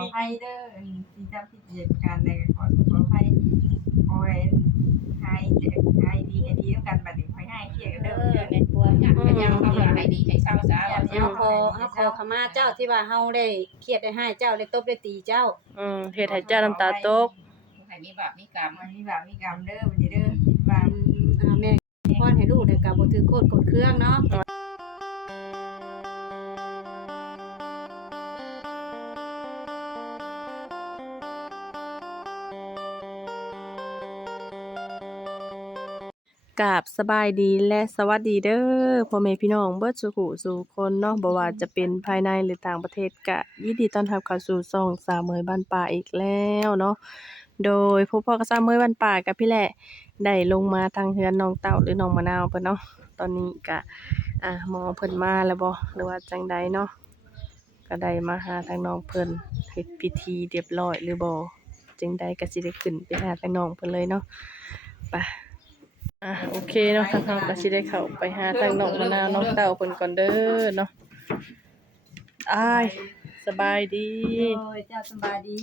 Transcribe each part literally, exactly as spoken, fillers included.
ภัยเด้อที่ทำผิดเหตุการณ์ใดขอขออภัยขอให้หายเจ็บหายดีให้ดีแล้วกันบัดนี้ค่อยให้เครียดกันเอเด้ออแม่นควรอยากให้ยังเขาให้ดีให้เศร้าซะว่าเฮาขอเฮาขอขมาเจ้าที่ว่าเฮาได้เครียดได้ให้เจ้าได้ตบได้ตีเจ้าอืมเฮ็ดให้เจ้าน้ำตาตกให้มีบาปมีกรรมมันมีบาปมีกรรมเด้อบัดนี้เด้อว่าอ่าแม่พรให้ลูกได้ก็บ่ถือโคตรกดเครื่องเนาะกราบสบายดีและสวัสดีเด้อพ่อแม่พี่น้องเบิดสุขุสู่คนเนาะบ่ว่าจะเป็นภายในหรือต่างประเทศก็ยินดีต้อนรับเข้าสู่ช่องสาวเมยบ้านป่าอีกแล้วเนาะโดยพวกพ่อกับสาวเมยบ้านป่ากับพี่แหละได้ลงมาทางเฮือนน้องเต้าหรือน้องมะนาวเพิ่นเนาะตอนนี้ก็อ่าหมอเพิ่นมาแล้วบ่หรือว่าจังใดเนาะก็ได้มาหาทางน้องเพิ่นเฮ็ดพิธีเรียบร้อยหรือบ่จังใดก็สิได้ขึ้นไปหาทางน้องเพิ่นเลยเนาะไปอ่ะโอเคเนาะทางเฮาก็สิได้เข้าไปหาทางน้องมะนาวน้องเต้าเพิ่นก่อนเด้อเนาะอ้ายสบายดีโอ้ยเจ้าสบายดี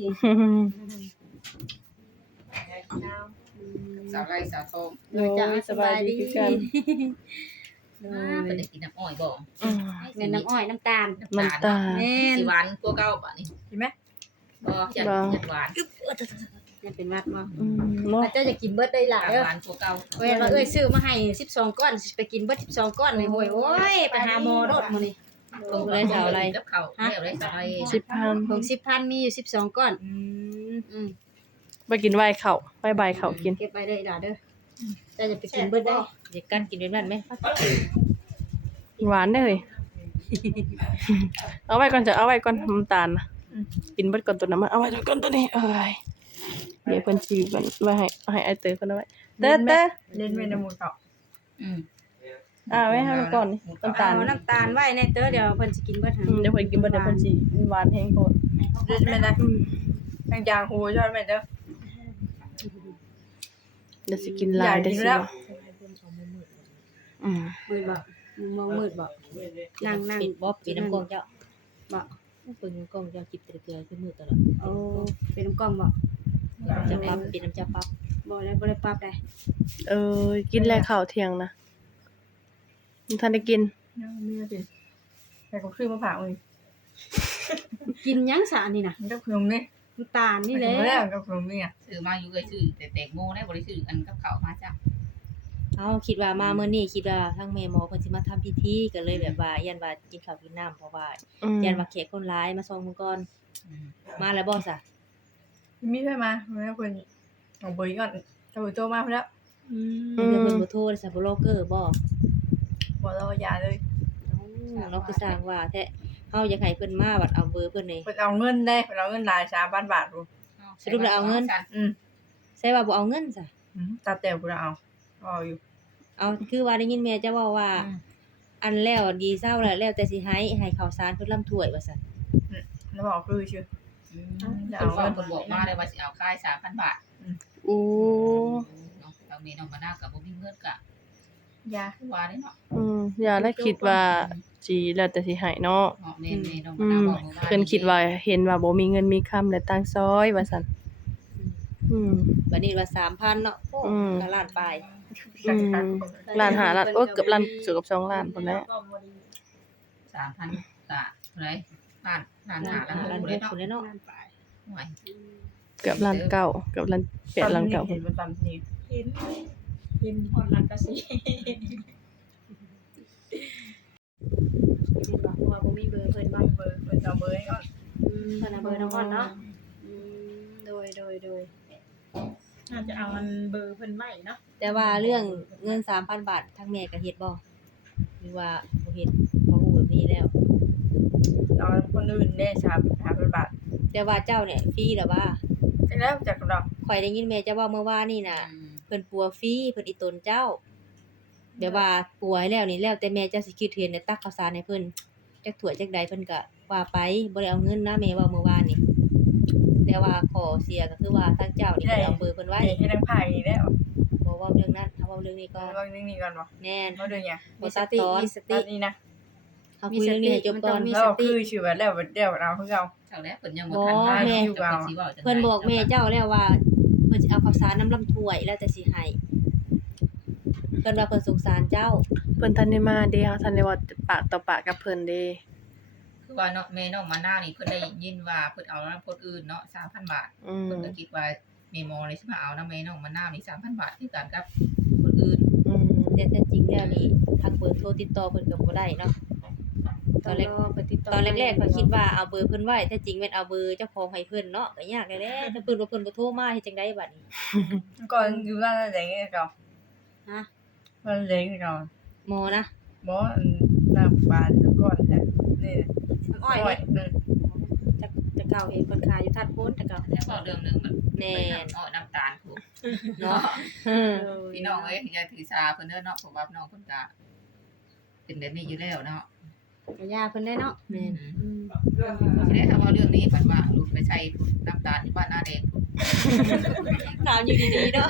สาวไร่สาวทองโดยเจ้าสบายดีคือกันโดเป็นยได้กินน้ำอ้อยบ่อืมแม่นน้ำอ้อยน้ำตาลน้ำตาลแม่นสิหวานกว่าเก่าบ่นี่เห็นไหมบ่จัดจัดหวานนี่เป็นวัดบ่อืมเนาะเจ้าจะกินเบิดได้หลายเด้อหวานกว่าเก่าเว้ยเราเอ้ยซื้อมาให้สิบสองก้อนสิไปกินเบิดสิบสองก้อนนี่โอ้ยโอ้ยไปหาหมอโดดมื้อนี้เพิ่นเลยสาวไรกับเขาเรียกได้สาวไรสิบพันผงสิบพันมีอยู่สิบสองก้อนอืมอืมไปกินไวน์ข้าวไวน์ใบข้าวกินเก็บไว้เด้อหลาเด้อเจ้าจะไปกินเบิดได้เด็กกันกินเป็นบ้านไหมหวานเด้อเฮ้ย เอาไว้ก่อนจะเอาไว้ก่อนน้ำตาลนะกินเบิดก่อนตัวนั้นมาเอาไว้ก่อนตัวนี้เอ้ยเดี๋ยวเพิ่นสิมันไว้ให้ให้ไอ้เตอเพิ่นเอาไว้เตอเตอเล่นเมนูหมูกรอบอืมอ่าไว้ให้มันก่อนน้ำตาลเอาน้ำตาลไว้ในเต้อเดี๋ยวเพิ่นสิกินเบิดหั่นอืมเดี๋ยวเพิ่นกินเบิดเดี๋ยวเพิ่นสิหวานแฮงโพดเล่นไม่ได้ทางยางหูชอบไหมเด้อเดี๋ยวสิกินหลายได้สิอืมมืดบ่มองมืดบ่นั่งนั่งปิดบ่ปิดน้ำกงเจ้าบ่ปิดน้ำกงเจ้าจิบเตือนขึ้นมือตลอดโอ้เป็นน้ำกล้องบ่จะปั๊บปิดน้ำจะปั๊บบ่ได้บ่ได้ปรับได้เออกินแล้วข้าวเที่ยงนะมันทันได้กินนี่ก็สิแต่ก็คือมะพร้าวนี่กินหยังซะนี่น่ะมันก็ขนมนี่น้ำตาลนี่แหละแล้วก็ขนมนี่อ่ะซื้อมาอยู่เลยซื้อแต่แตงโมได้บ่ได้ซื้ออันกับเขามาจ้ะเอาคิดว่ามาเมื่อนี้คิดว่าทางแม่หมอเพิ่นสิมาทำพิธีก็เลยแบบว่ายันว่ากินข้าวกินน้ำเพราะว่าอืมยันว่าแขกคนร้ายมาส่งเพิ่นก่อนมาแล้วบ่ซะมีเพื่อนมาเมื่อคนเอาเบอร์ก่อนจะเบอร์โตมาแล้วอืมเดี๋ยวเพิ่นบ่โทรซะบ่โลเกอร์บ่บอกเราอย่าเลยเนาะคือสร้างว่าแท้เฮาอยากให้เพิ่นมาบัดเอาเบอร์เพิ่นนี่เพิ่นเอาเงินได้เพิ่นเอาเงินหลายสามพันบาทดูอืมใช่ว่าบ่เอาเงินซะตัดแต่กูเอาเอาอยู่เอาคือว่าได้ยินแม่จะเว้าว่า อันแล้วดีเศร้าแล้วแล้วแต่สิให้ให้ข้าวสารเพิ่นลำถ้วยว่าซั่นแล้วบอกคือชื่ออืมเพิ่นฟ้องเพิ่นบอกมาเลยว่าสิเอาค่ายสามพันบาทโอ้น้องเรามีน้องมะนาวก็บ่มีเงินก็ยาคือว่าได้เนาะอืมอย่าได้คิดว่าสิแล้วแต่สิให้เนาะเนาะแม่ๆน้องอืมะนาวมบอกว่าเพิ่นคิดว่าเห็นว่าบ่มีเงินมีคำแล้วตั้งซอยว่าซั่นอืมบัดนี้ว่า สามพัน เนาะโอ้อืมก็ล้านปลายอืมล้านห้าล้านโอ้ยเกือบล้านเกือบสองล้านพุ่นแหละสามพันก็เท่าไหร่ล้านล้านห้าล้านหกล้านบ่หได้กเนาะพุ่นแหละเนาะห่วยเกือบล้านเก้าเกือบล้านแปดล้านเก้าเห็นมันตำนี่เห็นเห็นฮอดลันกะสิคิดว่าเพราะว่าบ่มีเบอร์เพิ่นบ่เบอร์เพิ่นเอาเบอร์ให้ก่อนอืมเพิ่นเอาเบอร์น้องก่อนเนาะอืมโดยโดยโดยน่าจะเอาอันเบอร์เพิ่นไว้เนาะแต่ว่าเรื่องเงิน สามพัน บาททางแม่ก็เฮ็ดบ่หรือว่าบ่เฮ็ดเพราะฮู้แบบนี้แล้วเอาคนอื่นได้สามพันบาทแต่ว่าเจ้าเนี่ยฟรีแล้วว่าแล้วจากเราข่อยได้ยินแม่เจ้าเว้าเมื่อวานนี่น่ะเพิ่นปัวฟรีเพิ่นอีตนเจ้าแบบว่าปัวให้แล้วนี่แล้วแต่แม่เจ้าสิคิดเห็นเนี่ยตักข้าวสารให้เพิ่นจักถ้วยจักใดเพิ่นก็ว่าไปบ่ได้เอาเงินนะแม่เว้าเมื่อวานนี่แต่ว่าขอเสียก็คือว่าทางเจ้านี่บ่ได้เอาเบอร์เพิ่นไว้ให้ทั้งภาคนี้แล้วบ่เว้าเรื่องนั้นเอาเว้าเรื่องนี้ก่อนลองนี่ก่อนบ่แน่นเขาดูเนี่ยบ่ตัดตอนมีสตอตินนี้นะเอาคุยเรื่องนี้ให้จบก่อนมีแล้วสติคือชื่อว่าแล้วเดี๋ยวเราคือเอาเจ้าแล้วเพิ่นยังบ่ทันได้เจ้าสิเว้าจังได๋เพิ่นบอกแม่เจ้าแล้วว่าเพิ่นสิเอาข้าวสารน้ำลำถ้วยแล้วแต่สิให้เพิ่นว่าเพิ่นสงสารเจ้าเพิ่นทันได้มาเด้เฮาทันได้เว้าปากต่อปากกับเพิ่นเด้คือว่าเนาะแม่น้องมะนาวนี่เพิ่นได้ยินว่าเพิ่นเอานำคนอื่นเนาะ สามพัน บาทอืมเพิ่นก็คิดว่าแม่หมอนี่สิมาเอานำแม่น้องมะนาวนี่ สามพัน บาทคือกันกับคนอื่นอืมแต่แต่จริงแล้วนี่ทางเบอร์โทรติดต่อเพิ่นก็บ่ได้เนาะตอนแรกรอเพิ่นติดต่อตอนแรกๆเพิ่นคิดว่าเอาเบอร์เพิ่นไว้แต่จริงแม่นเอาเบอร์เจ้าของให้เพิ่นเนาะก็ยากแหละถ้าเพิ่นบ่เพิ่นบ่โทรมาเฮ็ดจังได๋บัดนี้ก่อนอยู่ว่าอะไรกันก่อนฮะว่าอะไรกันก่อนหมอนะหมอน้ำปานก่อนนะนี่น้ำอ้อยอ้อยนี่จะจะเก่าเห็นเพิ่นขายอยู่ทัดโพนแต่เก่าแล้วเว้าเรื่องหนึงมันแม่นอ้อน้ำตาลถูกเนาะพี่น้องเอ้ยอย่าถือสาเพิ่นเด้อเนาะเพราะว่าน้องเพิ่นก็เป็นแบบนี้อยู่แล้วเนาะก็ย่าเพิ่นได้เนาะแม่นอืมสิได้ถ้าว่าเรื่องนี้เพิ่นว่าลูกไปใช้น้ำตาลที่บ้านนาแดงถามอยู่ดีๆเนาะ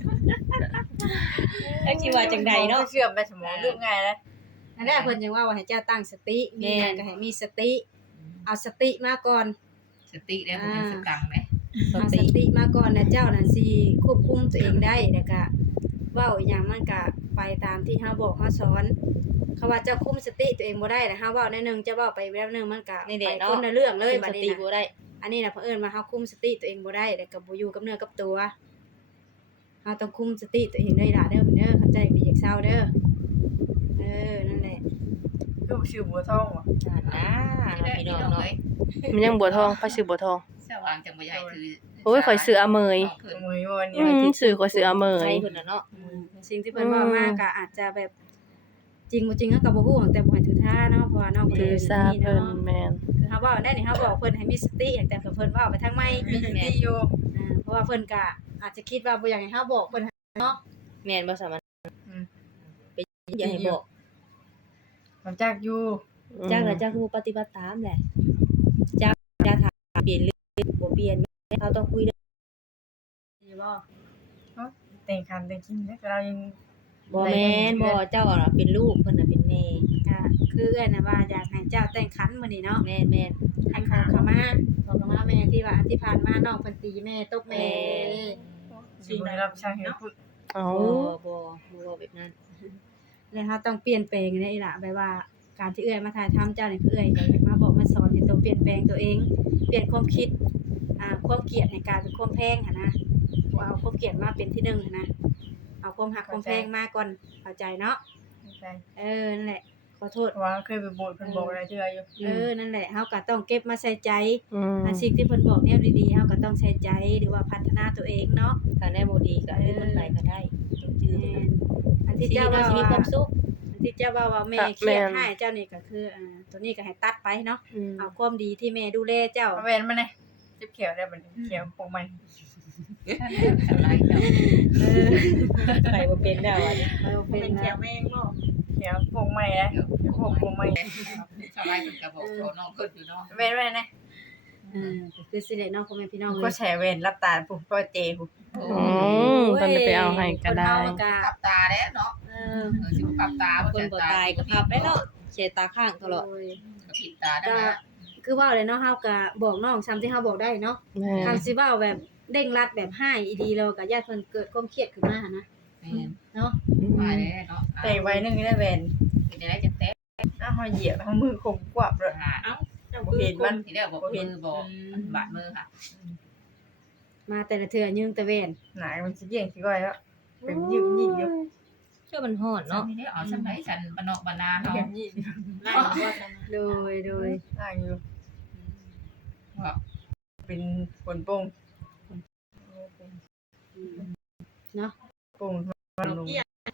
แล้วสิว่าจังใดเนาะเชื่อมไปสมองเรื่องง่ายแล้วนั่นแหละเพิ่นยังว่าว่าให้เจ้าตั้งสติมีหยังก็ให้มีสติ เอาสติมาก่อนสติแล้วเพิ่นเป็นสตังค์แหมสเอาสติติมาก่อนนะเจ้านั่นสิควบคุมตัวเองได้แล้วก็เว้าอีหยังมันก็ไปตามที่เฮาบอกเฮาสอนเขาว่าเจ้าคุมสติตัวเองบ่ได้นะเฮาเว้าในหนึงเจะเว้าไปแบบนึงมันก็นี่ไปแหละเนาะคนละเรื่องเลยคุมบัดสตินี้บ่นะได้อันนี้น่ะเผอิญว่าเฮาคุมสติตัวเองบ่ได้แล้วก็บ่อยู่กับเนื้อกับตัวเฮาต้องคุมสติตัวเองได้ล่ะเด้อเด้อเข้าใจดีอยากเศร้าเด้อเออนั่นแหละลูกชื่อบัวทองว่ะนั่นนะนี่แหละพี่พี่น้น้ออง งเนาะเอ้ยมันยังบัวทองพระชื่อบัวทองสว่างจังบ่ใหญ่ถือโอ้ยข่อยซื้ออาเมยเพิ่นมือวันอืนี้มซื้อข่อยซื้ออาเมใครยเพิ่นน่ะเนาะอืมสิ่งที่เพิ่นเว้ามาก็อาจจะแบบจริงบ่จริงเฮาก็บ่ฮู้แต่บ่ให้ถือท่าเนาะเพราะว่าน้องเพิ่นถือซานี่เพิ่นเนาะแม่นคือเฮาเว้าได้นี่เฮาบอกเพิ่นให้มีสติแต่เพิ่นเว้าไปทางไม่มีสติอยู่อ่าเพราะว่าเพิ่นก็อาจจะคิดว่าบ่อยากให้เฮาบอกเพิ่นเนาะแม่นบ่สามันไปอย่าให้บอกมันจักอยู่จักแล้วจักคือบ่ปฏิบัติตามแหละจักจะถามเปลี่ยนเรื่องบ่เปลี่ยนเขาต้องคุยเรื่องนี่บ่แต่งคันแต่งกินแล้วเรายังบ่แม่นบ่เจ้าน่ะเป็นลูกเพิ่นน่ะเป็นแม่ก็คือเอื้อนน่ะว่าอยากให้เจ้าแต่งขันมื้อนี้เนาะแม่นแม่นให้ขอขมาขอขมาแม่ที่ว่าที่ผ่านมาน้องเพิ่นตีแม่ตบแม่สิ่งใดรับใช้ให้พูดเอ้าบ่บ่บ่แบบนั้นแล้วเฮาต้องเปลี่ยนแปลงนี่อีหล่ะแบบว่าการที่เอื้อยมาถ่ายทำเจ้านี่คือเอื้อยก็อยากมาบอกมาสอนให้ตัวเปลี่ยนแปลงตัวเอง เปลี่ยนความคิดอ่าความเกลียดให้กลายเป็นความแพงหั่นนะบ่เอาความเกลียดมาเป็นที่หนึ่งหั่นนะเอาความหักความแพงมาก่อนเข้าใจเนาะใช่เออนั่นแหละขอโทษว่าเคยไปโบสถ์เพิ่นบอกอะไรเทื่ออยู่เออนั่นแหละเฮาก็ต้องเก็บมาใส่ใจอืมอันสิ่งที่เพิ่นบอกแนวดีๆเฮาก็ต้องใส่ใจหรือว่าพัฒนาตัวเองเนาะถ้าได้บ่ดีก็ให้มันไปก็ได้ต้องจื้อแม่นอันที่ที่เจ้าเจ้าว่าว่าสิมีความสุขอันที่เจ้าว่าว่าแม่เครียดให้เจ้านี่ก็คืออ่าตัวนี้ก็ให้ตัดไปเนาะอืมเอาความดีที่แม่ดูแลเจ้าเอาแว่นมาเนี่ยเจ็บเขียวได้บัดนี้เขียวปกใหม่สลายเจ้าเออไปบ่เป็นแล้วอ่ะเอาเป็เป็น นแถนะวแม่งบ่เขียวปกใหม่นะเขียวปกปกใหม่สลายเพิ่นก็บอกโทรน้องเพิ่นอยู่เนาะแว่นมาเนี่ยเออก็คือสิได้เนาะพ่อแม่พี่น้องก็แชร์แว่นรับตาปุ๊บก็เจปุ๊บอืมเพิ่นจะไปเอาให้ก็ได้คนเฮามันก็ปรับตาแล้วเนาะเออเออสิบ่ปรับตาบ่คนบ่ตายก็พับได้เนาะเชตาข้างตลอดโยก็ผิดตาได้ก็นะคือว่าเลยเนาะเฮาก็บอกน้องซ้ำที่เฮาบอกได้เนาะแม่คำสิเว้าแบบเร่งรัดแบบให้อีดีเราก็ญาติเพิ่นเกิดความเครียดขึ้นมาหั่นนะแม่นเนาะมาแล้วเนาะแต่ไว้นึงได้แว่นเป็นได้จังแต่อ้าวเฮาเหยียบเฮามือคมกว่าเลยหาเจ้าบ่เห็นมันที่ได้บอกมือบอกบาดมือค่ะมาแต่ละเทื่อยืงตะเวนหนามันสิเกี่ยงสิก้อยแล้วเป็นยืมยิงอยู่เชื่อมันฮ้อนเนาะเนาะนี่ได้เอาซั่นไหนฉันบ้านนอกบ้านนาเฮาเกี่ยงยิงไล่บ่ซั่นโดยโดยได้อยู่ว่าเป็นฝนโป่งเนาะโป่งมันลง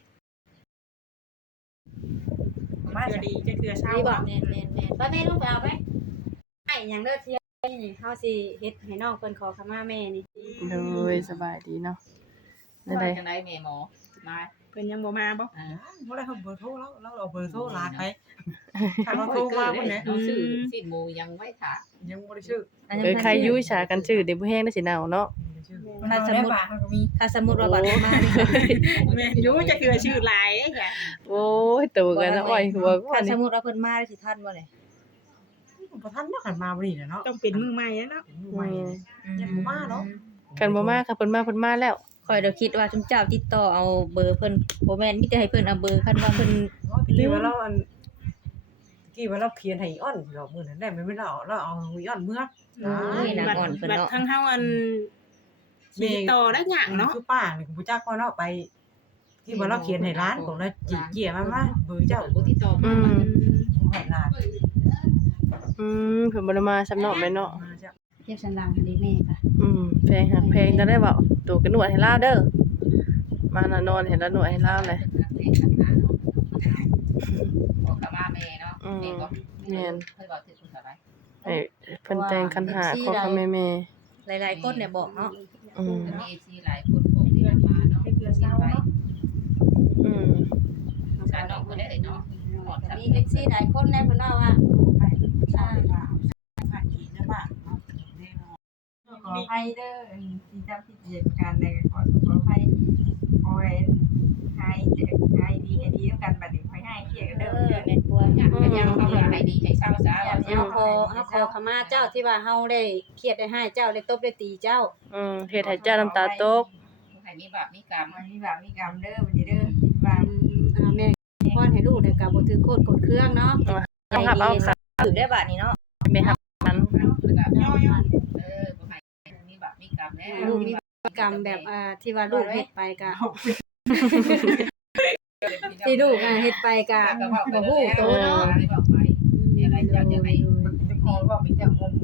มาเทื่อจ้ะดีจะเทื่อเช้านี่บอกแม่นแม่นแม่นไปแม่ลูกไปเอาไปไอ้หยังเด้อเที่ยนี่เฮาสิเฮ็ดให้น้องเพิ่นขอขมาแม่นี่โดยสบายดีเนาะนั่นได้ได้จังได๋แม่หมอมาเพิ่นยังบ่มาบ่อ่าบ่ได้เฮาเบอร์โทรแล้วเราเอาเบอร์โทรลาดไปถ้าเราโทรมาพุ่นนะเอาชื่อสิหมูยังไม่ถายังบ่ได้ชื่อเออใครอยู่ฉากันชื่อเดี๋ยวบ่แห้งได้สิหนาวเนาะบ่ได้ชื่อมันเอาได้บาทมันก็มีถ้าสมมุติว่าบัดมานี่แม่นอยู่จะเทื่อชื่อหลายจ้ะโอ้ยตัวกันนะอ้อยหัวก็ถ้านี่สมมุติว่าเพิ่นมาได้สิทันบ่เลยบ่ทันเนาะคันมาบ่นี่น่ะเนาะต้องเป็นมือใหม่แล้วเนาะเป็นมือใหม่น่ะยันบ่มาเนาะกันบ่มาค่ะเพิ่นมาเพิ่นมาแล้วข่อยเดี๋ยวคิดว่าจุมเจ้าติดต่อเอาเบอร์เพิ่นบ่แม่นมีแต่ให้เพิ่นเอาเบอร์คันว่าเพิ่นตะกี้ว่าเราอันตะกี้ว่าเราเขียนให้อ้อนดอกมื้อนั้นได้มันไม่เราเราเอาอีอ้อนเมื่อโอ้ยนางอ่อนเพิ่นบัดเนาะทั้งเฮาอันสิต่อได้หยังเนาะคือป้านี่ผู้จักว่าเนาะไป ที่ว่าเราเขียนให้ร้านของเราจิเกี่ยมามาเบอร์เจ้าบ่ติดต่ออืมามให้ร้านอืมเพิ่นบ่ได้มาสำเนาะแม่เนาะมาจ้ะเทียบสันหลังอันนี้แม่ค่ะอืมแพงหักแพงจะได้เว้าตัวก็นวดให้ลาวเด้อมาน่ะนอนเห็นแล้วนวดให้ลาวเลยบอกกับว่าแม่เนาะแม่ก็แม่นเคยบอกถึงคุณสบายให้เพิ่นแต่งคันหาขอกับแม่หลายๆคนเนี่ยบอกเนาะๆอืมจะมีเอซีหลายคนบอกที่มาเนาะที่ไปอืมสารน้องคนได้เนาะหอดมีเอฟซีหลายคนแน่เพิ่นว่าว่าไปอ่าผ่านกี่นะบ้านเนาะแน่นอนขออภัยเด้อที่เจ้าที่เหตุการณ์ใดก็ขอโทษขออภัยโอ้ยหายเจ็บหายดีให้ดีแล้วกันบัดนี้ค่อยให้เครียดกันเอเด้ออแม่นกลัวอยากให้ยังเขาให้ดีให้เศร้าซะเฮาขอเฮาขอขมาเจ้าที่ว่าเฮาได้เครียดได้ให้เจ้าได้ตบได้ตีเจ้าอืมเฮ็ดให้เจ้าน้ำตาตกให้มีบาปมีกรรมมันมีบาปมีกรรมเด้อบัดนี้เด้อว่าอ่าแม่พรให้ลูกได้ก็บ่ถือโคตรกดเครื่องเนาะเอาหับเอาค่ะถือได้บาดนี้เนาะไปหับกันแล้วก็เออบ่ให้มีบาปมีกรรมแน่ลูกมีกรรมแบบอ่าที่ว่าลูกเฮ็ดไปก็ที่ลูกอ่าเฮ็ดไปก็บ่ฮู้โตเนาะบอกไปอะไรเจ้าจะให้ไปขอว่ามีเจ้าอม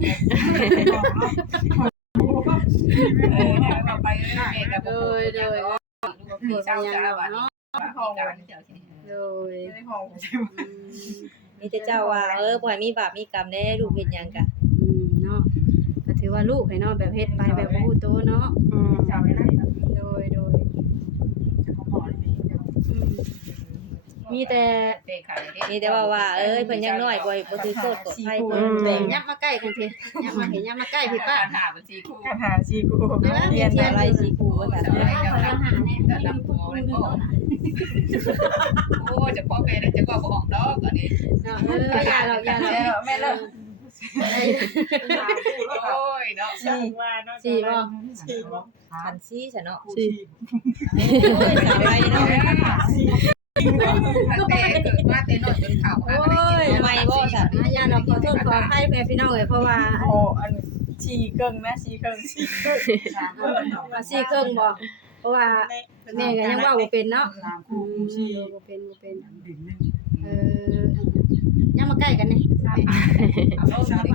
เออบอกไปแม่ก็บ่โดยลูกก็มีเศร้าซะบัดนี้บาปมีกรรมเจ้าสิโดยในห้องอืมมีแต่เจ้าว่าเออบ่ให้มีบาปมีกรรมแน่ลูกเฮ็ดหยังกะอืมเนาะก็ถือว่าลูกให้เนาะแบบเฮ็ดไปแบบบ่ฮู้โตเนาะอืมเจ้าได้โดยโดยเขาบอกเลยเจ้าอืมมีแต่เตะขาเด้มีแต่ว่าว่าเอ้ยเพิ่นยังน้อยบ่บ่ถือโทษกดไผเพิ่นแบ่งยับมาใกล้กันทียับมาเห็นยับมาใกล้พี่ป้าหาบัญชีคู่กันหาซีกูเดี๋ยวนะเรียนอะไรสิครูว่าซั่นเดี๋ยวนะขอหาแน่จะนำโอ้ยพ่อโอ้จะพ่อแม่ได้จะก็บ่ห้องดอกอันนี้เนาะเอออย่าหรอกอย่าหรอกแม่เลิกโอ้ยเนาะสี่ว่าเนาะสี่บ่สี่บ่คันซี่ซะเนาะสิโอ้ยสาวไรเนาะเตะเกิดว่าเตะนอนจนเข่าโอ้ยทำไมบ่ซะอ่ะอย่าหรอกขอโทษขออภัยแม่พี่น้องเอ้ยเพราะว่าโอ้อันชีเกิงนะชีเกิงชีเกิงว่าสี่เครื่องบ่เพราะว่าแม่ก็ยังว่าบ่เป็นเนาะสามอืคู่มคู่ชี้บ่เป็นบ่เป็นดิ่งนึงเออยังมาใกล้กันนี่เอาโลดมา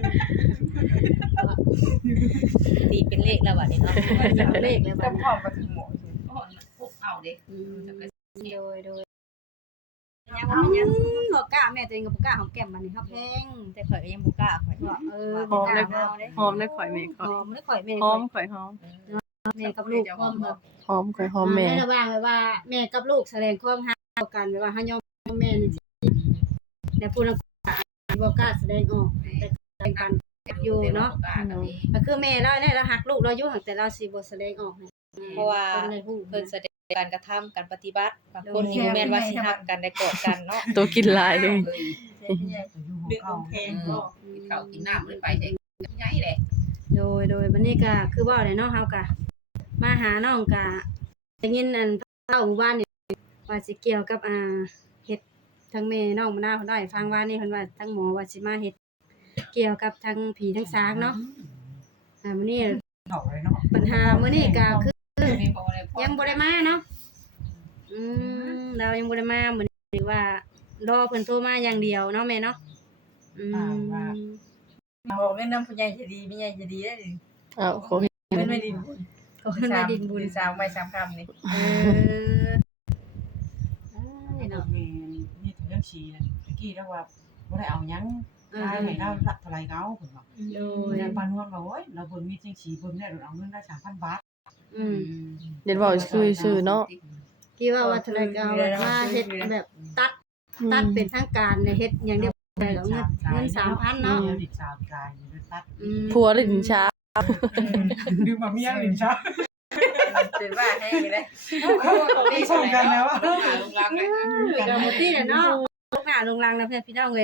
ตีเป็นเลขแล้วบัดนี้เนาะเลขแล้วก็บัดพร้อมกับหมอเอาเด้อืมโดยโดยยังว่ามันยังบ่กล้าแม่ตัวเองก็บ่กล้าหอมแก้มบัดนี้เฮาแพงแต่ข่อยก็ยังบ่กล้าข่อยว่าเออหอมได้บ่กล้าเอาเด้หอมได้ข่อยแม่หข่อยอมไม่ข่อยแม่หอมข่อยหอมแม่กับลูกพร้อมบ่หอมข่อยหอมแม่ในระหว่างแบบว่าแม่กับลูกแสดงความรักต่อกันแบบว่าเฮายอมแม่นี่สิแต่ผู้นั้นก็บ่กล้าแสดงออกแต่แสดงกันก็คือแม่เราเนี่ยเราฮักลูกเราอยู่แต่เราสิบ่แสดงออกนะเพราะว่าเพิ่นได้ฮู้เพิ่นแสดงการกระทำการปฏิบัติบางคนนี่บ่แม่นว่าสิฮักกันได้กอดกันเนาะตัวกินหลายเลยเอ้ยอยู่หัวเดือดเก่าแพงบ่ข้าวกินน้ำเลยไปใช่ใหญ่เลยโดยโดยบัดนี้ก็คือเว้าได้เนาะเฮาก็มาหาน้องก็ได้ยินอันเล่าหมู่บ้านนี่ว่าสิเกี่ยวกับอ่าเฮ็ดทั้งแม่น้องมะนาวเพิ่นได้ฟังว่านี่เพิ่นว่าทั้งหมอว่าสิมาเฮ็ดเกี่ยวกับทั้งผีทั้งสางเนาะอ่ามื้อนี้ดอกเลยเนาะปัญหามื้อนี้ก็คือมีพอเลยยังบ่ได้มาเนาะอืมเรายังบ่ได้มามื้อนี้ว่ารอเพิ่นโทรมาอย่างเดียวเนาะแม่เนาะอืมบอกเล่นน้ำผู้ใหญ่จะดีไม่ใหญ่จะดีได้ดิอ้าวโคเฮ็ดเป็นไม่ดินก็เพิ่นมาดินบุญสามใบสามคำนี่เออเอ้ยดอเนาะกแม่นี่ถึงเรื่องชี้นะตะกี้แล้วว่าบ่ได้เอาหยังเอขายอให้เราละเท่าไหร่เงาเพิ่นว่าโดเพิ่ยนปานนวลว่าโอ้ยเราเบิ่งมีจังสีเบิ่งได้เราเอาเงินได้ สามพัน บาทอืมเดี๋ยวเว้าซื่อๆเนาะที่ว่าว่าเท่าไหร่ก็เอาแบบว่าเฮ็ดแบบตัดตัดเป็นทางการในเฮ็ดอย่างเดียวได้ก็เงินเงิน สามพัน เนาะเดี๋ยวดิสาวกายเงินตัดอืมผัวลิ้นชาดูมาเมียหรือซะเป็นว่าให้เลยไม่ส่งกันแล้วอะลุงลังเลยก็บ่ติแหละเนาะลูกหน้าลงลังนะเพื่อนพี่น้องเอ้ยลง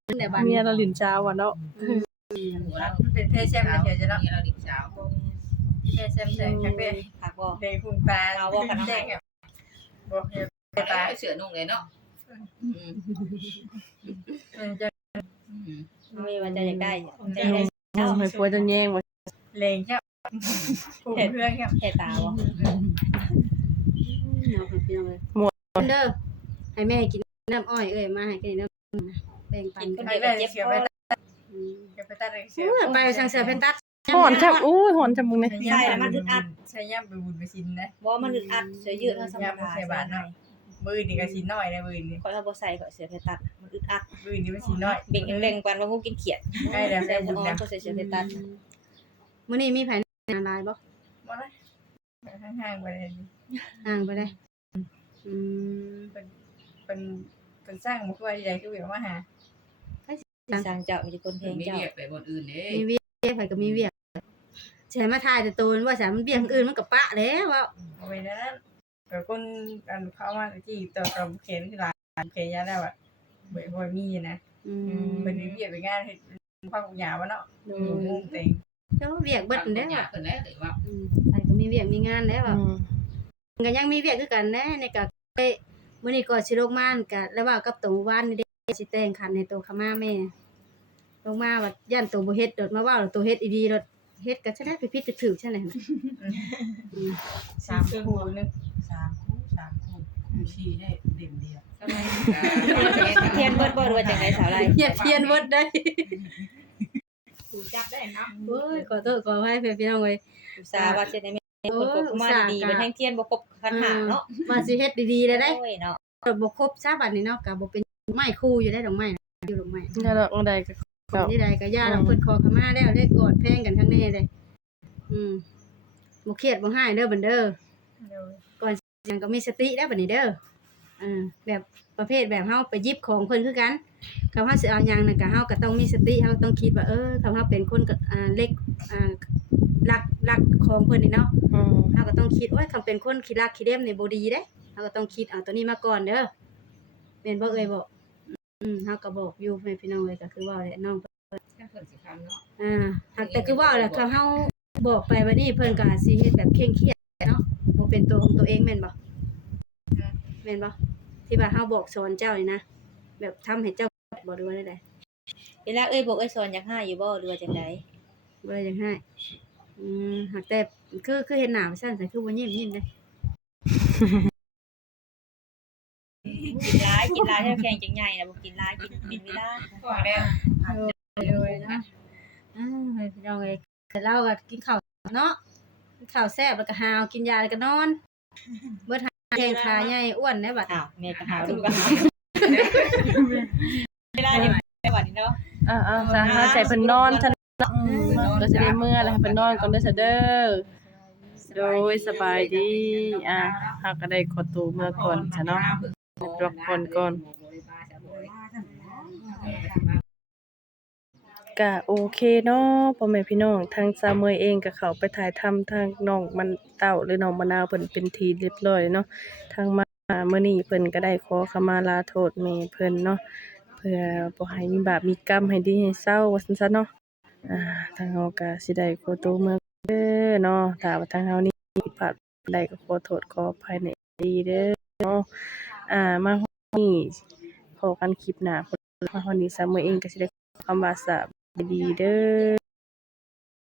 แต่บัดเมีนี้ยเราลิ้นชาวอะเนาะมันเป็นเพศแชมป์เฉยๆจะเนาะเราดิบสาวเพศแชมป์แดงแค่เป็นผักบ่แดงพุ่งตาแดงแบบบอกเดี๋ยวตาเสือนุ่งเลยเนาะอืมมันจะอืมมีว่าจะอยากได้จะอืได้มให้ผัวจะแย่งว่าเลงครับพุ่งเพื่อนครับแค่ตาบ่เอาไปพี่น้องเลยเด้อให้แม่กินน้ำอ้อยเอ้ยมาให้กินน้ำแบ่งปันกินกันคนเดียวก็เจ็บคออืมเดี๋ยวไปตัดเลยเสือโอ้ยไปสั่งเสือเป็นตักหอนครับอู้ยหอนจังมึงเนี่ยใช่แล้วมันอึดอัดใช้ย่ำไปบุญไปชินนะบ่มันอึดอัดเสื้อยืดเฮาสมถะมือนี่ก็ชินน้อยนะมือนี่ข่อยเอาบ่ใส่ข่อยเสื้อเพชรตัดมันอึดอัดมือนี่มันชินน้อยเบ่งแรงๆปานว่างูกินเขียดใช่แล้วใส่ใส่สะบุญออนนะก็ใส่เสื้อเพชรตัดมื้อนี้มีไผงานลายบ่มาเลยห่างๆไปเลยห่างไปเลยอืมเป็นเป็นเป็นสร้างมุกไว้ใหญ่คือเดี๋ยวมาหาสร้างเจ้ามีแต่คนแทงมีเจ้าเรียกไปบนอื่นเด้มีเวียกไผก็มีเวียกใช่มาถ่ายแต่ตัวว่าฉันมันเบี้ยงอื่นมันก็ปะแล้วว่าเอาไปนั้นแต่คนอันเข้ามาที่ตัวกับเข็นคือหลานเข็นยาแล้วอ่ะเบื่อบ่มีนะอืมเป็นเบียดไปงานเฮ็ดความหยาบ่เนาะโดงยงเต็งเจ้าเวียกเบิดนั่นแหล้วอยากเพิ่นแล้วหรือว่าอืมไปก็มีเวียกมีงานแล้วอืว่ามก็ยังมีเวียกคือกันแน่ในก็เอ้ยมื้อนี้ก็สิลงมาก็แล้วว่ากับตัววานนี่เด้สิแต่งขันให้ตัวขม่าแม่ลงมาว่าย่านตัวบ่เฮ็ดโดดมาว่าตัวเฮ็ดอีดีโดดเฮ็ดก็ชนะไปผิดถูกๆใช่ไหมน่ะอืมสามคู่นึงสามคู่สามคู่คู่ชีได้เด่นเดียวทำไมเทียนเบิดบ่หรือว่าจังได๋สาวไรอย่าเทียนเบิดได้คู่จับได้เนาะโอ้ยขอโทษขออภัยเพื่อนพี่น้องเว้ยอุตส่าห์ว่าสิได้แม่คนกบเข้ามาดีๆมันแทงเทียนบ่ครบคันหาเนาะว่าสิเฮ็ดดีๆเลยได้โอ้ยเนาะบ่ครบซะบัดนี้เนาะก็บ่เป็นไม้คู่อยู่ได้ดอกไม้น่ะอยู่ดอกไม้นั่นแหละอันใดก็คนที่ใดก็ย่าเราเพิ่นขอขมาแล้วได้กอดแพงกันทั้งแน่เลยอืมบ่เครียดบ่ให้เด้อบัดเด้อยังก็มีสติได้บัดนี้เด้ออ่าแบบประเภทแบบเฮาไปหยิบของเพิ่นคือกันคำเฮาสิเอาหยังนั่นก็เฮาก็ต้องมีสติเฮาต้องคิดว่าเออคำเฮาเป็นคนก็อ่าเล็กอ่ารักรักของเพิ่นนี่เนาะอืมเฮาก็ต้องคิดโอ้ยคำเป็นคนขี้รักขี้เล่มนี่บ่ดีเด้เฮาก็ต้องคิดเอาตัวนี้มาก่อนเด้อแม่นบ่เอ่ยบอกอืมเฮาก็บอกอยู่แม่พี่น้องเอ้ยก็คือว่าแหละน้องเพิ่นสิคำเนาะอ่าหากแต่คือว่าแหละคือเฮาบอกไปว่านี่เพิ่นก็สิเฮ็ดแบบเคร่งเครียดเนาะบ่เป็นตัวของตัวเองแม่นบ่แม่นบ่ที่ว่าเฮาบอกสอนเจ้านี่นะแบบทำให้เจ้าบ่รู้ว่าได้เวลาเอ้ยบอกเอ้ยสอนอยากให้อยู่บ่หรือว่าจังได๋บ่ได้จังให้อืมหากแต่คือคือเห็นหน้าซั่นแต่คือบ่ยิ้มยิ้มเด้กินหลายกินหลายแท้แข็งจังใหญ่น่ะบ่กินหลายกินกินเวลาพอแล้วเลยนะอ่าพี่น้องเอ้ยแต่เราก็กินข้าวเนาะกินข้าวแซ่บแล้วก็หาวกินยาแล้วก็นอนเบิดหาแข้งขาใหญ่อ้วนได้บัดอ้าวแม่ก็หาลูกก็หาเวลานี่ไปวันนี้เนาะอ่าๆซะหาใจเพิ่นนอนซั่นเนาะก็สิได้เมื่อแล้วให้เพิ่นนอนก่อนเด้อซะเด้อโดยสบายดีอ่าเฮาก็ได้ขอตัวเมื่อก่อนซะเนาะพักผ่อนก่อน ก็โอเคเนาะพ่อแม่พี่น้องทางซาเมยเองก็เข้าไปถ่ายทำทางน้องมันเต้าหรือน้องมะนาวเพิ่นเป็นทีเรียบร้อยเนาะทางมามื้อนี้เพิ่นก็ได้ขอขมาลาโทษแม่เพิ่นเนาะเพื่อบ่ให้มีบาปมีกรรมให้ดีให้เศร้าว่าซั่นซะเนาะอ่าทางเฮาก็สิได้ขอตัวเมื่อเด้อเนาะถ้าว่าทางเฮานี่ผิดพลาดใดก็ขอโทษขออภัยในดีเด้อเนาะอ่ามาฮอดนี้พอกันคลิปหน้าพุ่นมาฮอดนี้ซาเมยเองก็สิได้ขอคำว่าสวัสดีเด้อ